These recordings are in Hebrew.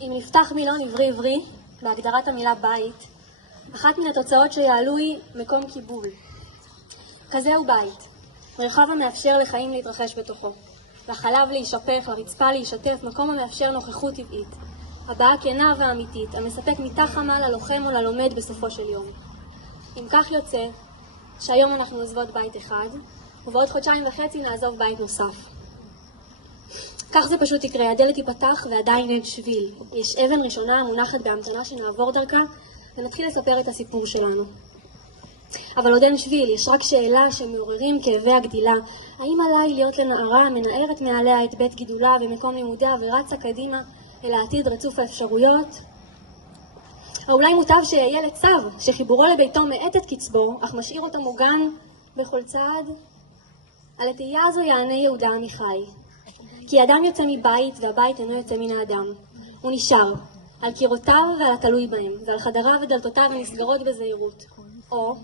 אם נפתח מילון עברי בהגדרת המילה בית, אחת מן התוצאות שיעלו היא מקום קיבול. כזהו בית, מרחב המאפשר לחיים להתרחש בתוכו, לחלב להישפך, לרצפה להישטף, מקום המאפשר נוכחות טבעית, הבעה כנה ואמיתית, המספק מיטה חמה ללוחם או ללומד בסופו של יום. אם כך יוצא שהיום אנחנו עוזבות בית אחד, ובעוד 1.5 חודשים נעזוב בית נוסף. כך זה פשוט יקרה, הדלת תיפתח ועדיין אין שביל. יש אבן ראשונה מונחת בהמתנה שנעבור דרכה ונתחיל לספר את הסיפור שלנו. אבל עוד אין שביל, יש רק שאלה שמעוררים כאבי הגדילה. האם עליי להיות לנערה המנערת מעליה את בית גידולה ומקום לימודיה ורצה קדימה אל העתיד רצוף האפשרויות? או אולי מוטב שיהיה לצו שחיבורו לביתו מאט את קצבו, אך משאיר אותו מוגן בכל צעד? על התהייה הזו יענה יהודה עמיחי. כי אדם יוצא מבית והבית אינו יוצא מן האדם. הוא נשאר על קירותיו ועל התלוי בהם, ועל חדריו ודלתותיו הנסגרות בזהירות. או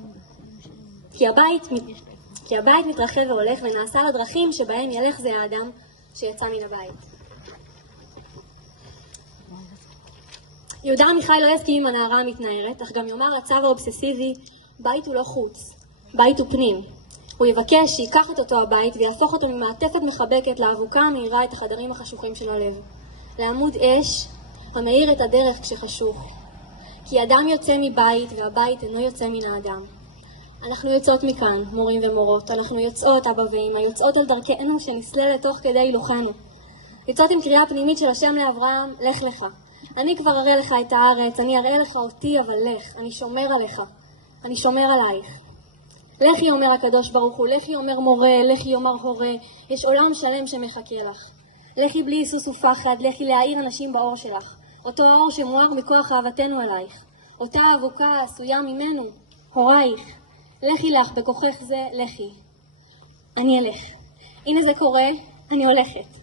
כי הבית מתרחב והולך ונעשה לדרכים שבהם ילך זה האדם שיצא מן הבית. יהודה עמיחי לא יסכים עם הנערה המתנערת, אך גם יאמר הצו האובססיבי, בית הוא לא חוץ, בית הוא פנים. הוא יבקש שיקח את אותו הבית ויהפוך אותו ממעטפת מחבקת לאבוקה המאירה את החדרים החשוכים של הלב. לעמוד אש המאיר את הדרך כשחשוך. כי אדם יוצא מבית והבית אינו יוצא מן האדם. אנחנו יוצאות מכאן, מורים ומורות, אנחנו יוצאות אבא ואמא, יוצאות על דרכנו שנסללת תוך כדי הילוכנו. יוצאות עם קריאה פנימית של השם לאברהם, לך לך. אני כבר אראה לך את הארץ, אני אראה לך אותי, אבל לך, אני שומר עליך, אני שומר עלייך. לכי אומר הקדוש ברוך הוא, לכי אומר מורה, לכי אומר הורה, יש עולם שלם שמחכה לך. לכי בלי היסוס ופחד, לכי להאיר אנשים באור שלך, אותו האור שמואר מכוח אהבתנו עלייך, אותה האבוקה העשויה ממנו, הורייך. לכי לך בכוחך זה, לכי. אני אלך. הנה זה קורה, אני הולכת.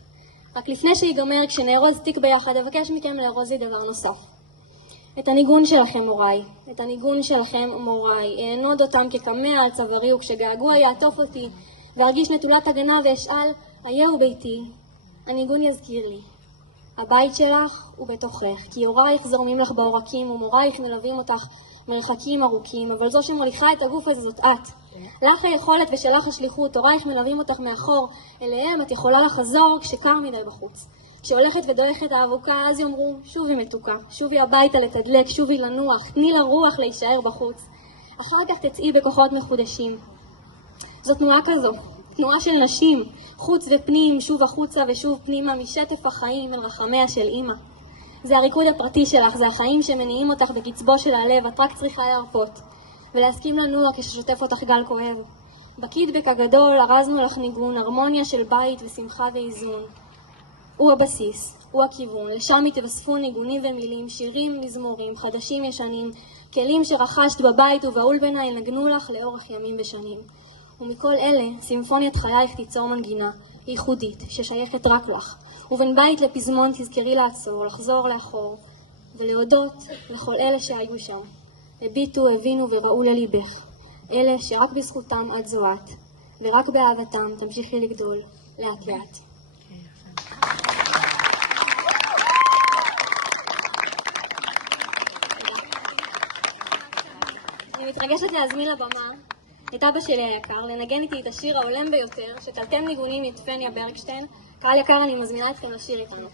רק לפני שיגמר, כשנארוז תיק ביחד, אבקש מכם לארוז לי דבר נוסף. את הניגון שלכם מוריי, את הניגון שלכם מוריי, אענוד אותם כקמע על צווארי, וכשגעגוע יעטוף אותי, וארגיש נטולת הגנה ואשאל, היהו ביתי, הניגון יזכיר לי. הבית שלך הוא בתוכך, כי הורייך זורמים לך בעורקים, ומורייך מלווים אותך מרחקים ארוכים, אבל זו שמוליכה את הגוף הזה זאת את. לך היכולת ושלך השליחות, הורייך מלווים אותך מאחור, אליהם את יכולה לחזור כשקר מדי בחוץ. כשהולכת ודועכת האבוקה, אז יאמרו, שובי מתוקה, שובי הביתה לתדלק, שובי לנוח, תני לרוח להישאר בחוץ. אחר כך תצאי בכוחות מחודשים. זו תנועה כזו, תנועה של נשים, חוץ ופנים, שוב החוצה ושוב פנימה, משטף החיים אל רחמיה של אמא. זה הריקוד הפרטי שלך, זה החיים שמניעים אותך בקצבו של הלב, את רק צריכה להרפות, ולהסכים לנוע כששוטף אותך גל כואב. בקידבק הגדול ארזנו לך ניגון, הרמוניה של בית ושמחה ואיזון. הוא הבסיס, הוא הכיוון, לשם יתווספו ניגונים ומילים, שירים, מזמורים, חדשים ישנים, כלים שרכשת בבית ובאולפנה ינגנו לך לאורך ימים ושנים. ומכל אלה, סימפוניית חייך תיצור מנגינה, ייחודית, ששייכת רק לך. ובין בית לפזמון תזכרי לעצור, לחזור לאחור, ולהודות לכל אלה שהיו שם. הביטו, הבינו וראו לליבך. אלה שרק בזכותם את זוהת, ורק באהבתם תמשיכי לגדול, לאט לאט. אני מתרגשת להזמין לבמה את אבא שלי היקר, לנגן איתי את השיר העולם ביותר, שתלתם ניגונים את פניה ברקשטיין. קהל יקר, אני מזמינה אתכם לשיר איתנו.